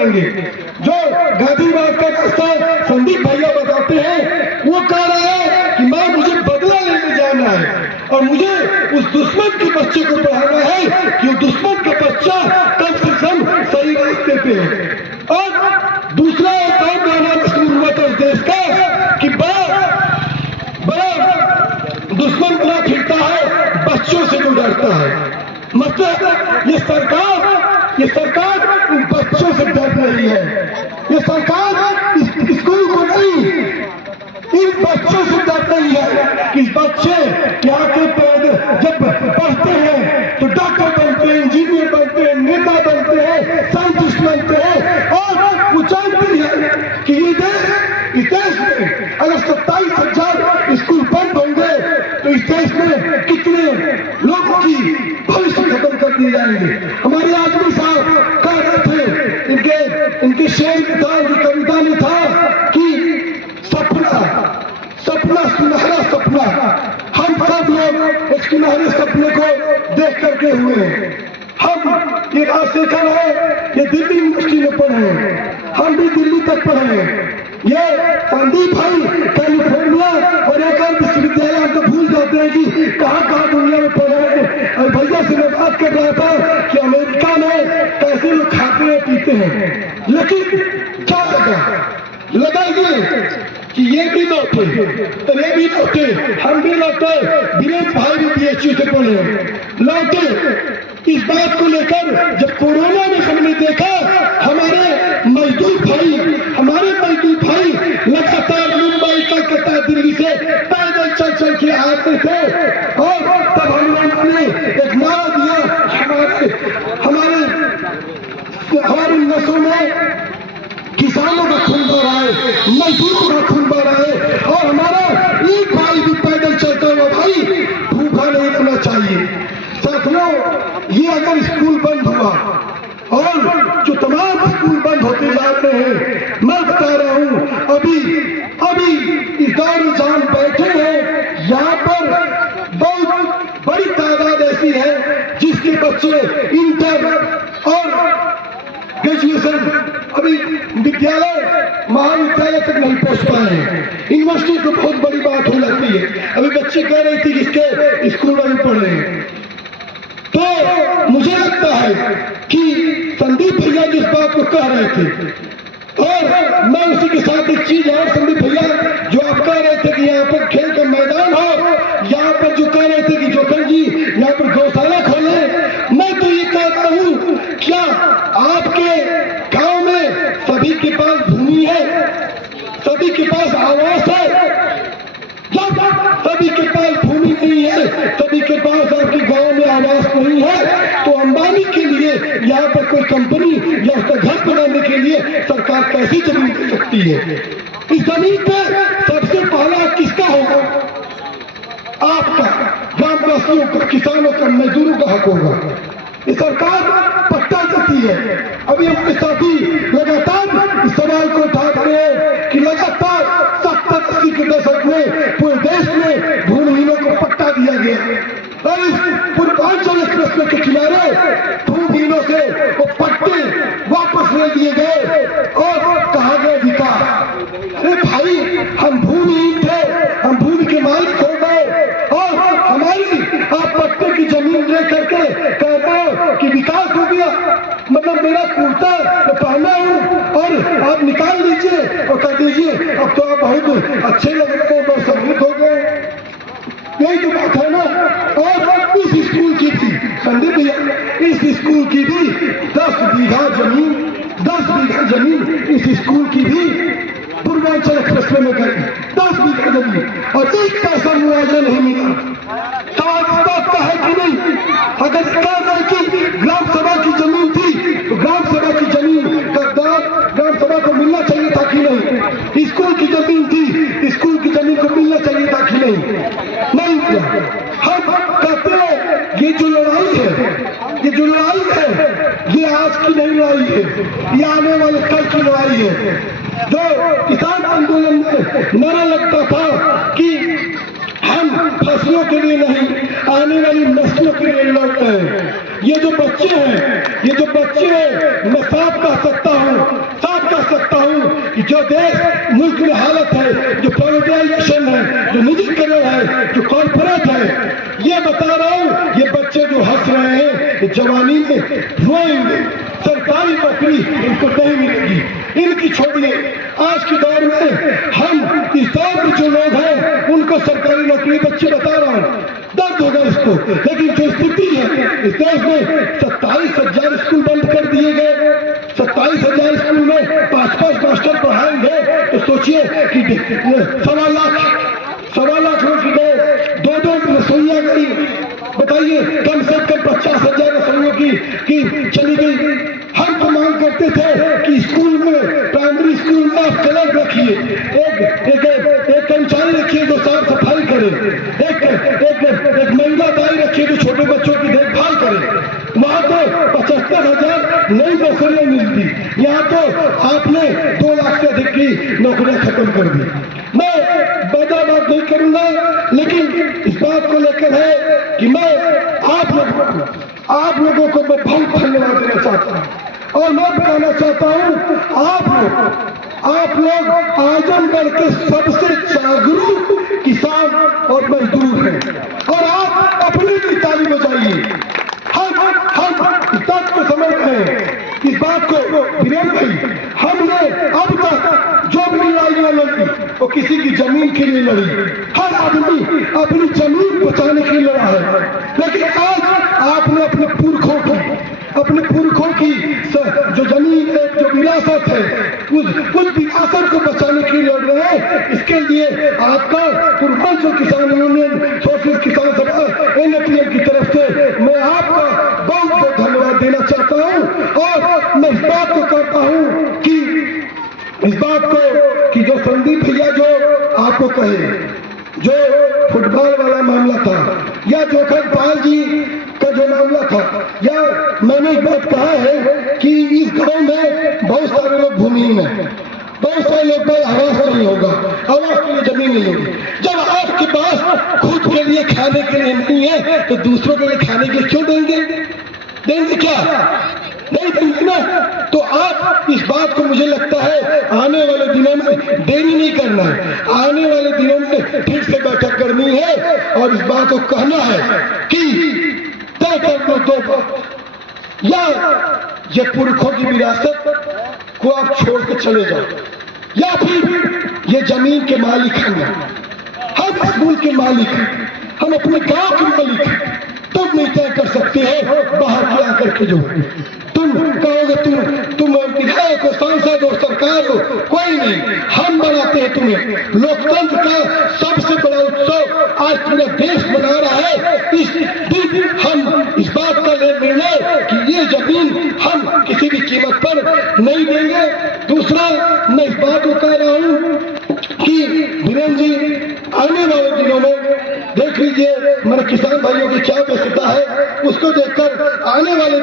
लगेंगे। जो गाजीपुर का रास्ता संदीप भैया बताते हैं, वो कह रहा है कि माँ मुझे बदला लेने जाना है और मुझे उस दुश्मन के बच्चे को पढ़ाना है कि दुश्मन का बच्चा कम से कम सही रास्ते पे है। और दूसरा एक और गाना मशहूर हुआ था इस देश का कि बड़ा दुश्मन बना फिरता है बच्चों से जो डरता है। मतलब ये सरकार उन बच्चों से डर रही है। ये सरकार स्कूल को नहीं, इन बच्चों से डर रही है कि बच्चे यहाँ के जब पढ़ते हैं तो डॉक्टर बनते हैं, इंजीनियर बनते हैं, नेता बनते हैं, साइंटिस्ट बनते हैं। और वो जानती है कि ये देश में अगर 27,000 स्कूल बंद होंगे तो इस देश में कितने लोगों की भविष्य खत्म कर दिए जाएंगे। हमारे आदमी साहब कह रहे थे, इनके शेर में था, इनकी कविता में था कि सपना सुनहरा सपना, हम सब लोग एक सुनहरे सपने को देख करके हुए हैं। हम ये राजशेखर है, ये दिल्ली यूनिवर्सिटी में पढ़े हैं, हम भी दिल्ली तक पढ़े हैं। ये संदीप भाई कैलिफोर्निया और एक और विश्वविद्यालय, हम तो भूल जाते हैं कि कहाँ दुनिया में पढ़े हैं। और भैया से मैं बात कर रहा था कि अमेरिका में कैसे लोग खाते हैं पीते हैं, लेकिन क्या लगा कि ये भी लौटे, ये भी लौटे, हम भी लौटे, वीरेंद्र भाई भी PhD से पढ़े लौटे। इस बात को लेकर जब कोरोना में हमने देखा, हमारे मजदूर भाई लगातार मुंबई, कलकत्ता, दिल्ली से पैदल चल के आते थे और तब हम लोगों ने एक नारा दिया, हमारे नसों में किसानों का खून बह रहा है, मजदूरों का खून बह रहा है और हमारा एक भाई भी पैदल चलता हुआ भाई भूखा नहीं रहना चाहिए। साथियों, ये अगर स्कूल बंद हुआ और जो तमाम स्कूल बंद होते जा रहे हैं, मैं बता रहा हूँ, अभी इस दौर में जहाँ बैठे हैं यहाँ पर बहुत बड़ी तादाद ऐसी है जिसके बच्चे इंटर और ग्रेजुएशन, अभी विद्यालय महाविद्यालय तक नहीं पहुंच पाए हैं। यूनिवर्सिटी तो बहुत बड़ी बात हो जाती है। अभी बच्चे कह रहे थे कि इसके स्कूल में पढ़ रहे हैं। तो मुझे लगता है कि संदीप भैया जिस बात को कह रहे थे, और मैं उसी के साथ एक चीज और, संदीप भैया जो आप कह रहे थे कि यहाँ पर खेल का मैदान हो, यहाँ पर जो कह रहे थे कि जोकर जी यहाँ पर गौशाला खोले, मैं तो ये कहता हूँ, क्या आपके गांव में सभी के पास भूमि है, सभी के पास आवास है? जब सभी के पास भूमि नहीं है, सभी के पास आपके गांव में आवास नहीं है, तो अंबानी के लिए यहाँ पर कोई कंपनी या उसका घर बनाने के लिए सरकार कैसी जमीन दे सकती है? इस जमीन पर सबसे पहला किसका होगा? आपका, ग्रामवासियों का, किसानों का, मजदूरों का हक होगा। ये सरकार पट्टा देती है। अभी अपने साथी लगातार इस सवाल को उठा रहे हैं कि लगातार 70-80 के दशक में पूरे देश में भूमिहीनों को पट्टा दिया गया और इस पूर्वांचल एक्सप्रेस के किनारे भूमिहीनों से वो पट्टे वापस ले दिए गए और कहा गया अधिकार। अरे भाई, हम भूमिहीन थे, हम भूमि के मालिक हो गए और हमारी आप पट्टे की जमीन ले करके कहते हो कि विकास हो गया। मतलब मेरा कुर्ता पहना हूँ और आप निकाल लीजिए और कह दीजिए अब तो आप बहुत अच्छे लग रहे हैं, बहुत समृद्ध हो गए। यही तो बात है ना। और इस स्कूल की भी, संदीप भैया, इस स्कूल की भी 10 बीघा जमीन इस स्कूल की भी पूर्वांचल एक्सप्रेस में गई, 10 बीघा जमीन, और एक पैसा मुआवजा नहीं मिला। का है कि नहीं? अगर की ग्राम सभा की जमीन थी तो ग्राम सभा की जमीन का दाम ग्राम सभा को मिलना चाहिए था कि नहीं? स्कूल की जमीन थी, स्कूल की जमीन को मिलना चाहिए था कि नहीं मिला। हम कहते हैं ये जो लड़ाई है ये आज की नहीं लड़ाई है, ये आने वाले कल की लड़ाई है। जो किसान आंदोलन में नारा लगता था कि हम फसलों के लिए नहीं, आने वाली नस्लों के लिए लड़ रहे हैं। ये जो बच्चे हैं, मैं साफ कह सकता हूँ कि जो देश मुल्क में हालत है, जो प्राइवेटाइजेशन है, जो निजीकरण है, जो कॉर्पोरेट है, ये बता रहा हूँ, ये बच्चे जो हंस रहे हैं, ये जवानी में रोएंगे। सरकारी नौकरी इनको नहीं मिलेगी, इनकी छोड़िए। आज के दौर में हम इस दौर में जो लोग हैं उनको सरकारी नौकरी, बच्चे बता रहा हूँ, दर्द होगा इसको। लेकिन जो स्थिति है इस देश में, 27,000 स्कूल बंद कर दिए गए। 27,000 स्कूल में 5-5 मास्टर पढ़ाएंगे तो सोचिए कि 1.25 लाख लोग गए, 2 रसोइया गई। बताइए, कम से कम 50,000 रसोइयों की चली गई। हम तो मांग करते थे कि स्कूल में, प्राइमरी स्कूल में आप क्लर्क रखिए, एक कर्मचारी रखिए जो साफ सफाई करे, एक महिला दाई रखिए जो छोटे बच्चों की देखभाल करे। वहां तो 75,000 नई नौकरियां मिलती, यहाँ तो आपने 2 लाख से अधिक की नौकरियां खत्म कर दी। मैं बड़ा बात नहीं करूंगा, लेकिन इस बात को लेकर है कि मैं आप लोगों को मैं बहुत धन्यवाद देना चाहता हूं। और मैं बताना चाहता हूं, आप लोग आजमगढ़ के सबसे जागरूक किसान और मजदूर हैं, और आप अपने लिए ताली बजाइए। हम इस बात को समझ रहे हैं, इस बात को वीरेंद्र भाई, हमने अब तक जो भी लड़ाइयां लड़ी वो किसी की जमीन के लिए लड़ी। हर आदमी अपनी जमीन बचाने के लिए लड़ा है, लेकिन आज आपने अपने पुरखों की जो जमीन है, जो विरासत है, उस विरासत को बचाने के लिए लड़ रहे हैं। इसके लिए आपका पूर्वांचल किसान यूनियन, सोशलिस्ट किसान सभा, NAPM की तरफ से मैं आपका बहुत बहुत धन्यवाद देना चाहता हूं। और मैं इस बात को कहता हूं कि जो संदीप भैया जो आपको कहे, जो फुटबॉल वाला मामला था, या जोखन पाल जी का जो मामला था, या मैंने एक बात कहा है कि इस गांव में बहुत सारे लोग भूमिहीन हैं, बहुत सारे लोग पर आवास नहीं होगा, आवास के लिए जमीन नहीं होगी। जब आपके पास खुद के लिए खाने के लिए नहीं है तो दूसरों के लिए खाने के लिए क्यों देंगे क्या? नहीं देंगे ना। तो आप इस बात को, मुझे लगता है आने वाले दिनों में देरी नहीं करना है, आने वाले दिनों में फिर से बैठक करनी है और इस बात को कहना है कि तय कर लो 2 बात, या ये पुरखों की विरासत को आप छोड़ के चले जाओ, या फिर ये जमीन के मालिक हम स्कूल के मालिक हैं, हम अपने गांव के मालिक हैं। तुम नहीं तय कर सकते हो बाहर के आकर के, जो तुम कहोगे तुम विधायक हो, सांसद हो, सरकार हो, कोई नहीं, हम बनाते हैं तुम्हें। लोकतंत्र का सबसे बड़ा उत्सव आज पूरा देश मना रहा है। इस दिन हम इस बात का निर्णय कि ये जमीन हम किसी भी कीमत पर नहीं देंगे। दूसरा, मैं इस बात को कह रहा हूं कि वीरेंद्र जी, आने वाले दिनों में देख लीजिए मेरे किसान भाइयों की क्या व्यस्तता है, उसको देखकर आने वाले